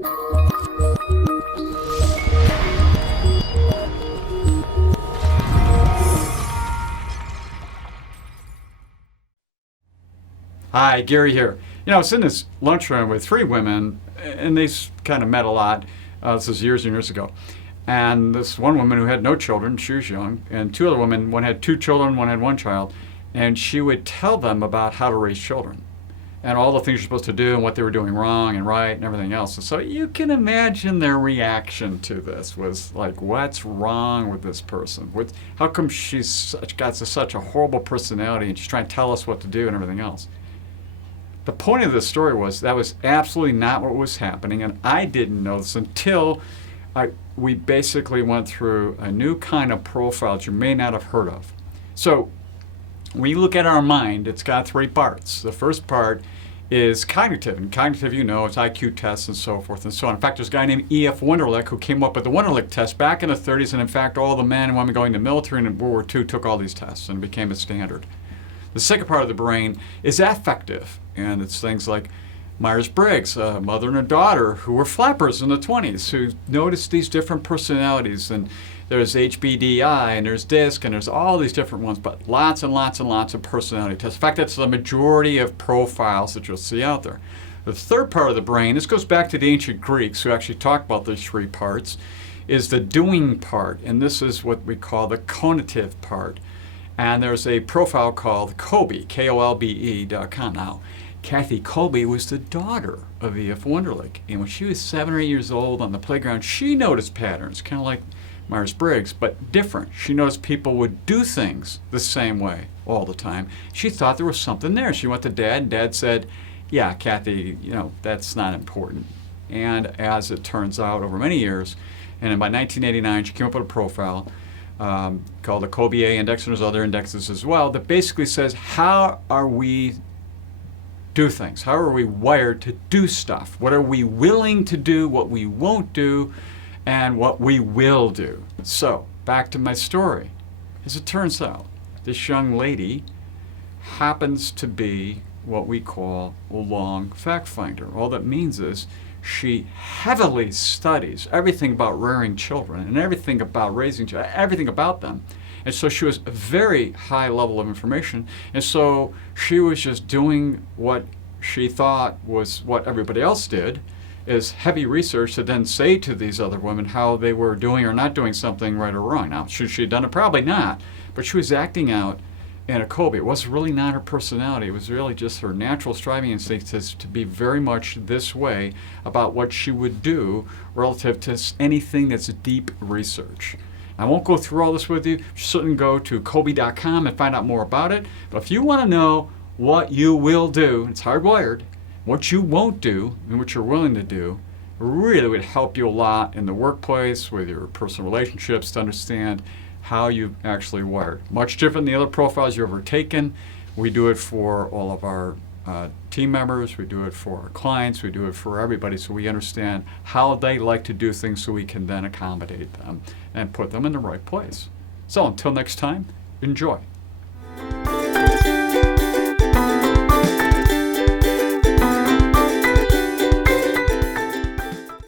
Hi, Gary here. I was in this lunchroom with three women, and they kind of met a lot. This was years and years ago. And this one woman who had no children, she was young, and two other women, one had two children, one had one child, and she would tell them about how to raise children and all the things you're supposed to do and what they were doing wrong and right and everything else. And so you can imagine their reaction to this was like, what's wrong with this person? How come got such a horrible personality and she's trying to tell us what to do and everything else? The point of this story was that was absolutely not what was happening, and I didn't know this until we basically went through a new kind of profile that you may not have heard of. So when you look at our mind, it's got three parts. The first part is cognitive, and cognitive, it's IQ tests and so forth and so on. In fact, there's a guy named E.F. Wunderlich who came up with the Wunderlich test back in the 30s, and in fact, all the men and women going to the military in World War II took all these tests and it became a standard. The second part of the brain is affective, and it's things like Myers-Briggs, a mother and a daughter who were flappers in the 20s, who noticed these different personalities. And there's HBDI, and there's DISC, and there's all these different ones, but lots and lots and lots of personality tests. In fact, that's the majority of profiles that you'll see out there. The third part of the brain, this goes back to the ancient Greeks who actually talked about these three parts, is the doing part, and this is what we call the conative part. And there's a profile called Kolbe, KOLBE.com. Now, Kathy Kolbe was the daughter of E.F. Wunderlich. And when she was 7 or 8 years old on the playground, she noticed patterns, kind of like Myers-Briggs, but different. She noticed people would do things the same way all the time. She thought there was something there. She went to Dad, and Dad said, yeah, Kathy, that's not important. And as it turns out, over many years, and by 1989, she came up with a profile called the Kolbe A index, and there's other indexes as well, that basically says how are we do things? How are we wired to do stuff? What are we willing to do, what we won't do, and what we will do? So, back to my story. As it turns out, this young lady happens to be what we call a long fact finder. All that means is she heavily studies everything about rearing children and everything about raising children, everything about them. And so she was a very high level of information. And so she was just doing what she thought was what everybody else did, is heavy research to then say to these other women how they were doing or not doing something right or wrong. Now, should she have done it? Probably not. But she was acting out in a Kolbe. It was really not her personality. It was really just her natural striving instincts to be very much this way about what she would do relative to anything that's deep research. I won't go through all this with you. You certainly go to Kolbe.com and find out more about it. But if you want to know what you will do, it's hardwired, what you won't do and what you're willing to do, really would help you a lot in the workplace, with your personal relationships, to understand how you actually wired. Much different than the other profiles you've ever taken. We do it for all of our team members, we do it for our clients, we do it for everybody, so we understand how they like to do things so we can then accommodate them and put them in the right place. So until next time, enjoy.